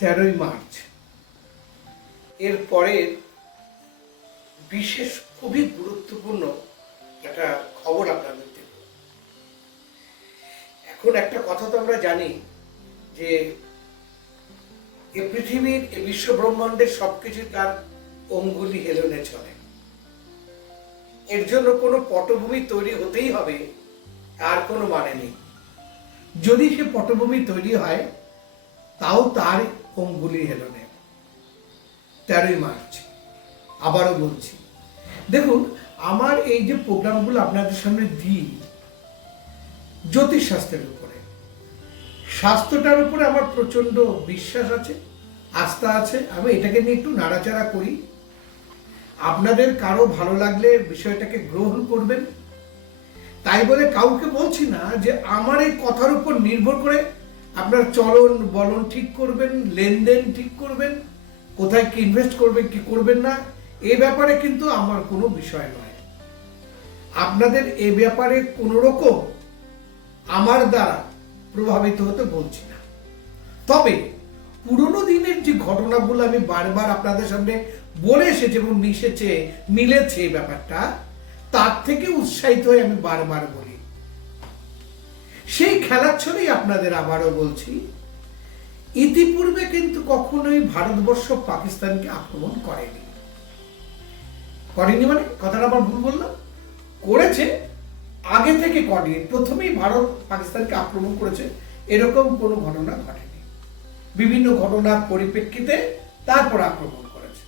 13ই March এর পরের বিশেষ খুবই গুরুত্বপূর্ণ একটা খবর আপনাদের দেব। এখন একটা কথা তো আমরা জানি যে এ পৃথিবীর এ বিশ্ব ব্রহ্মাণ্ডের সবকিছু তার অঙ্গুলি হেলনে চলে। এর জন্য কোনো পটভূমি তৈরি হতেই হবে তার কোনো মানে নেই। যদি সে পটভূমি তৈরি হয় তাও তার অঙ্গুলি হেলনে। 13ই মার্চ আবারও বলছি, দেখুন আমার এই যে প্রোগ্রামগুলো আপনাদের সামনে দিই জ্যোতিষশাস্ত্রের উপরে, স্বাস্থ্যটার উপরে আমার প্রচন্ড বিশ্বাস আছে, আস্থা আছে। আমি এটাকে নিয়ে একটু নাড়াচাড়া করি। আপনাদের কারো ভালো লাগলে বিষয়টাকে গ্রহণ করবেন, তাই বলে কাউকে বলছি না যে আমার এই কথার উপর নির্ভর করে আপনার চলন বলন ঠিক করবেন, লেনদেন ঠিক করবেন, কোথায় কি ইনভেস্ট করবেন কি করবেন না, এ ব্যাপারে কিন্তু আমার কোনো বিষয় নয়। আপনাদের এ ব্যাপারে কোনো রকম আমার দ্বারা প্রভাবিত হতে বলছি না। তবে পুরোনো দিনের যে ঘটনাগুলো আমি বারবার আপনাদের সামনে বলে এসেছি এবং মিলেছে এই ব্যাপারটা, তার থেকে উৎসাহিত হয়ে আমি বারবার বলি। সেই খেলার ছলেই আপনাদের আবারও বলছি, ইতিপূর্বে কিন্তু কখনোই ভারতবর্ষ পাকিস্তানকে আক্রমণ করেনি। মানে কথাটা আবার ভুল বললাম, করেছে, আগে থেকে করেনি। প্রথমেই ভারত পাকিস্তানকে আক্রমণ করেছে এরকম কোনো ঘটনা ঘটেনি। বিভিন্ন ঘটনার পরিপ্রেক্ষিতে তারপর আক্রমণ করেছে।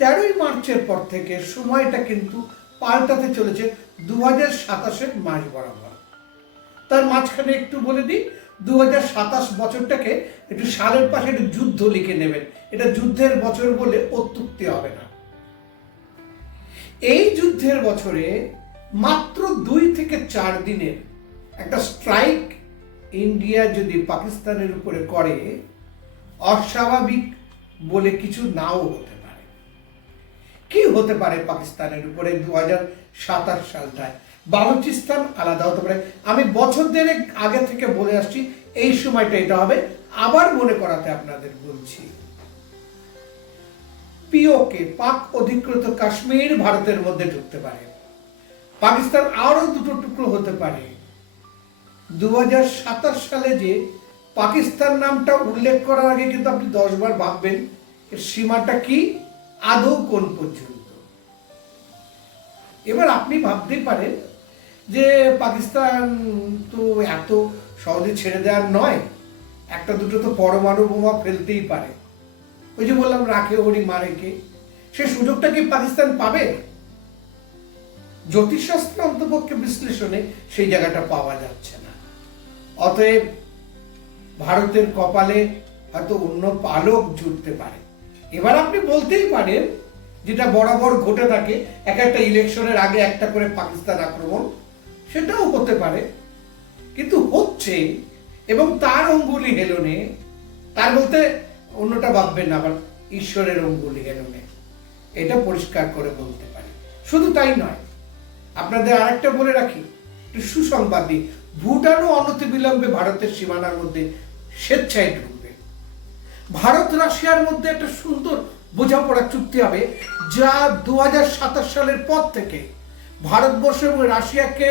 13ই মার্চের পর থেকে সময়টা কিন্তু পাল্টাতে চলেছে 2027 মার্চ বরাবর। তার মাঝখানে একটু বলে দিই, 2027 বছরটাকে একটু সালের পাশে একটু যুদ্ধ লিখে নেবেন। এটা যুদ্ধের বছর বলে অত্যুক্তি হবে না। এই যুদ্ধের বছরে মাত্র 2 থেকে 4 দিনের একটা স্ট্রাইক ইন্ডিয়া যদি পাকিস্তানের উপরে করে, অস্বাভাবিক বলে কিছু নাও হতে পারে। কি হতে পারে পাকিস্তানের উপরে 2027 সালটায়? বালুচিস্তান আলাদা হতে পারে। আমি বছর দেড়েক আগে থেকে বলে আসছি এই সময়টা এটা হবে। আবার মনে করাতে আপনাদের বলছি, পিওকে পাক অধিকৃত কাশ্মীর ভারতের মধ্যে ঢুকতে পারে। পাকিস্তান আরো দুটো টুকরো হতে পারে। 2027 সালে যে পাকিস্তান নামটা উল্লেখ করার আগে কিন্তু আপনি 10 বার ভাববেন এর সীমাটা কি, আদৌ কোন পর্যন্ত। এবার আপনি ভাবতেই পারেন যে পাকিস্তান তো এত সহজে ছেড়ে দেওয়ার নয়, একটা দুটো তো পরমাণু বোমা ফেলতেই পারে। ওই যে বললাম রাখে ওরি মারে কে, সে সুযোগটা কি পাকিস্তান পাবে? জ্যোতিষশাস্ত্র অন্তপক্ষে বিশ্লেষণে সেই জায়গাটা পাওয়া যাচ্ছে না। অতএব ভারতের কপালে হয়তো অন্য পালক জুটতে পারে। এবার আপনি বলতেই পারেন, যেটা বরাবর ঘটে থাকে এক একটা ইলেকশনের আগে একটা করে পাকিস্তান আক্রমণ, সেটাও হতে পারে, কিন্তু হচ্ছে এবং তার অঙ্গুলি হেলনে। তার বলতে অন্যটা ভাববেন না আবার ঈশ্বরের অঙ্গুলি হেলনে, এটা পরিষ্কার করে বলতে পারি। শুধু তাই নয়, আপনাদের আরেকটা বলে রাখি, একটু সুসংবাদ দিই, ভুটানও অনতিবিলম্বে ভারতের সীমানার মধ্যে স্বেচ্ছায় ঢুকবে। ভারত রাশিয়ার মধ্যে একটা সুন্দর বোঝাপড়া চুক্তি হবে, যা 2027 সালের পর থেকে ভারতবর্ষ এবং রাশিয়াকে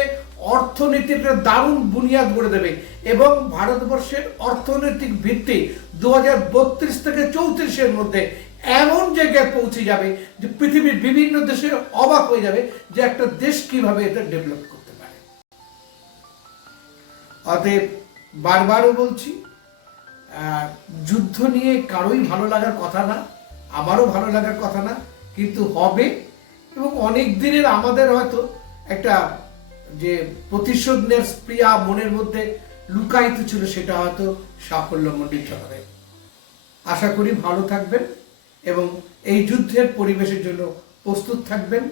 অর্থনীতির দারুণ বুনিয়াদ গড়ে দেবে এবং ভারতবর্ষের অর্থনৈতিক ভিত্তি 2032 থেকে 34-এর মধ্যে এমন জায়গায় পৌঁছে যাবে যে পৃথিবীর বিভিন্ন দেশে অবাক হয়ে যাবে যে একটা দেশ কিভাবে এটা ডেভেলপ করতে পারে। অতএব বারবারও বলছি, যুদ্ধ নিয়ে কারোই ভালো লাগার কথা না, আমারও ভালো লাগার কথা না, কিন্তু হবে। এবং অনেক দিনের আমাদের হয়তো একটা যে প্রতিশোধ নেওয়ার স্প্রিয়া মনের মধ্যে লুকায়িত ছিল, সেটা হয়তো সাফল্যমণ্ডিত হবে। আশা করি ভালো থাকবেন এবং এই যুদ্ধের পরিবেশের জন্য প্রস্তুত থাকবেন।